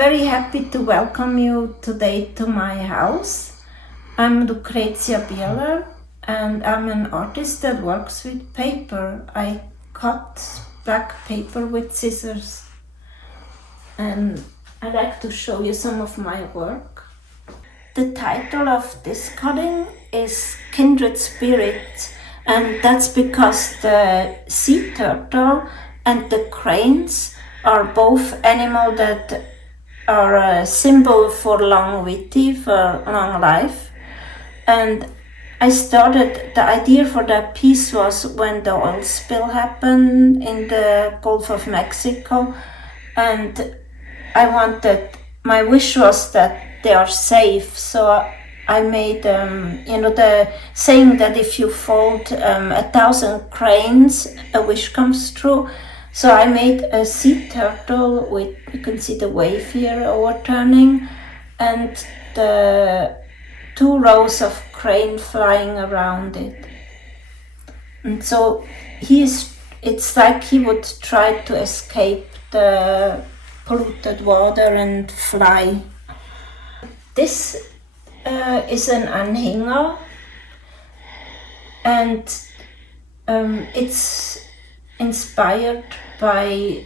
very happy to welcome you today to my house. I'm Lucrezia Bieler and I'm an artist that works with paper. I cut black paper with scissors and I'd like to show you some of my work. The title of this cutting is Kindred Spirit, and that's because the sea turtle and the cranes are both animals that are a symbol for longevity, for long life. And the idea for that piece was when the oil spill happened in the Gulf of Mexico, and my wish was that they are safe. So I made, the saying that if you fold 1,000 cranes, a wish comes true. So I made a sea turtle with, you can see the wave here overturning, and the 2 rows of crane flying around it. And so it's like he would try to escape the polluted water and fly. This is an anhänger, and it's inspired by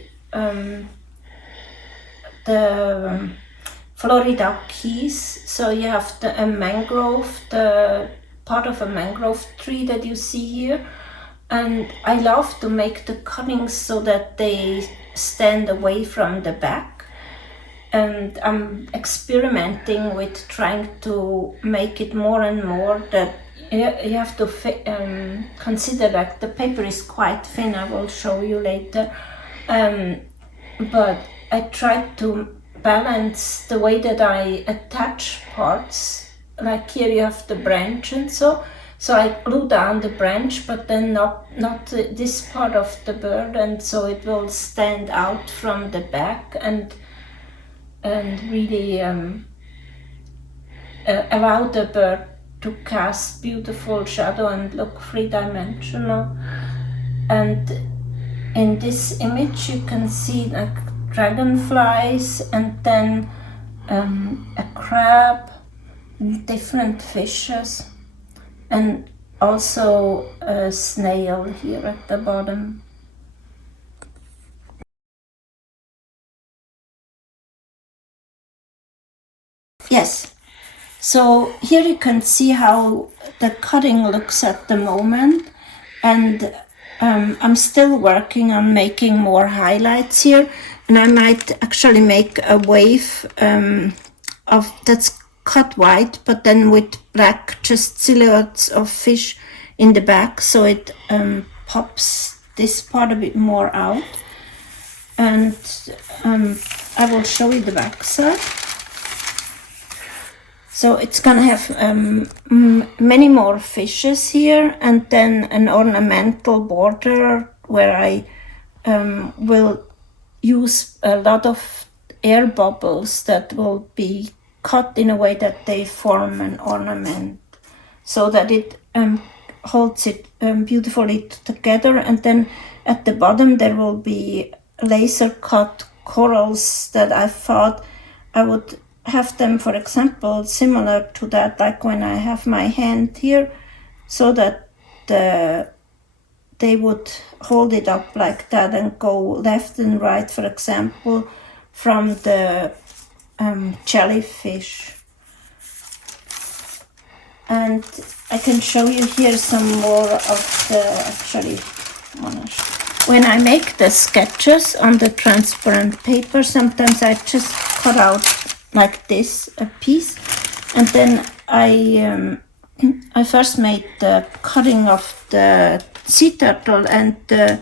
the Florida Keys. So you have a mangrove, the part of a mangrove tree that you see here. And I love to make the cuttings so that they stand away from the back. And I'm experimenting with trying to make it more and more that you have to consider that the paper is quite thin. I will show you later. But I tried to balance the way that I attach parts. Like here you have the branch and so I glue down the branch, but then not this part of the bird, and so it will stand out from the back and really allow the bird to cast beautiful shadow and look 3-dimensional. And in this image you can see like dragonflies, and then a crab, different fishes, and also a snail here at the bottom. Yes, so here you can see how the cutting looks at the moment, and I'm still working on making more highlights here, and I might actually make a wave of that's cut white, but then with black, just silhouettes of fish in the back, so it pops this part a bit more out. And I will show you the back side. So it's gonna have many more fishes here, and then an ornamental border where I will use a lot of air bubbles that will be cut in a way that they form an ornament, so that it holds it beautifully together. And then at the bottom there will be laser cut corals that I thought I would have them, for example, similar to that, like when I have my hand here, so that they would hold it up like that and go left and right, for example, from the jellyfish. And I can show you here some more of the, when I make the sketches on the transparent paper, sometimes I just cut out like this a piece, and then I first made the cutting of the sea turtle and the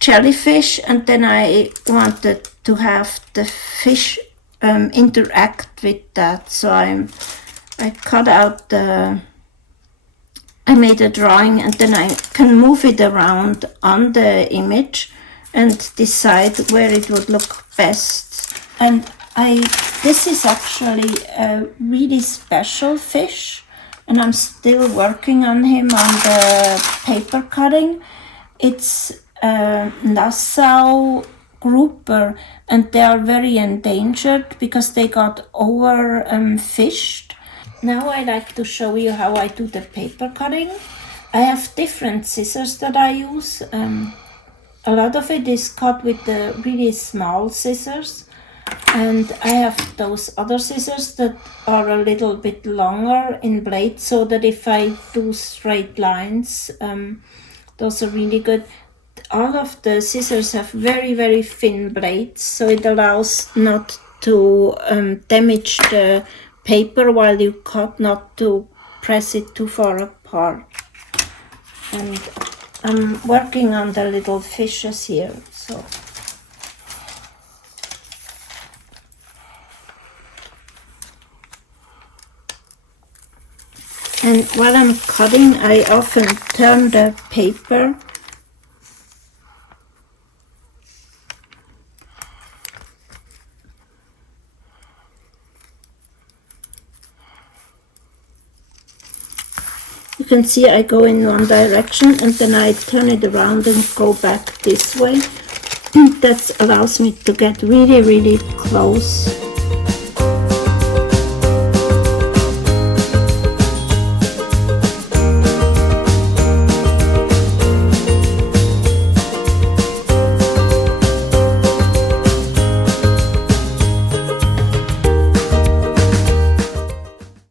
jellyfish, and then I wanted to have the fish interact with that, so I cut out I made a drawing, and then I can move it around on the image and decide where it would look best. And this is actually a really special fish, and I'm still working on him on the paper cutting. It's Nassau grouper, and they are very endangered because they got fished. Now I like to show you how I do the paper cutting. I have different scissors that I use. A lot of it is cut with the really small scissors, and I have those other scissors that are a little bit longer in blade, so that if I do straight lines, those are really good. All of the scissors have very, very thin blades, so it allows not to damage the paper while you cut, not to press it too far apart. And I'm working on the little fishes here, so. And while I'm cutting, I often turn the paper. You can see I go in one direction and then I turn it around and go back this way. That allows me to get really, really close.